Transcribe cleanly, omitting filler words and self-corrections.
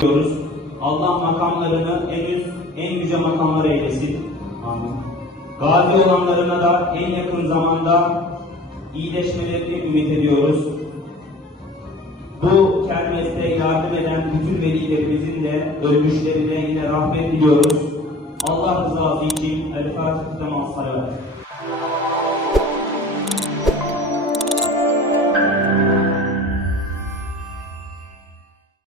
diyoruz. Allah makamlarını en yüce makamlara eylesin. Amin. Gazi olanlarına da en yakın zamanda iyileşmelerini ümit ediyoruz. Bu kermeste yardım eden bütün velilerimizin de ölmüşlerine yine rahmet diliyoruz. Allah rızası için El Fatiha.